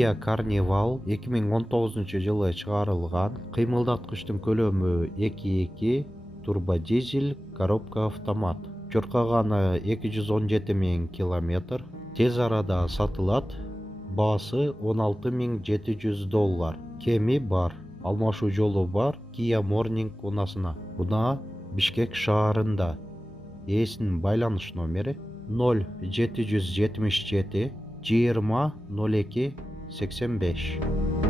Kia КАРНИВАЛ 2019 чыгарылган. Кыймылдаткычтын көлөмү 2.2, турбо дизель, коробка автомат. Чуркаганы 217 000 километр. Тез арада сатылат. Баасы $16,700. Кеми бар. Алмашуу жолу бар. Kia МОРНИНГке унаасына. Унаа Бишкек шаарында. Ээсинин байланыш номери 0777 20 02 85.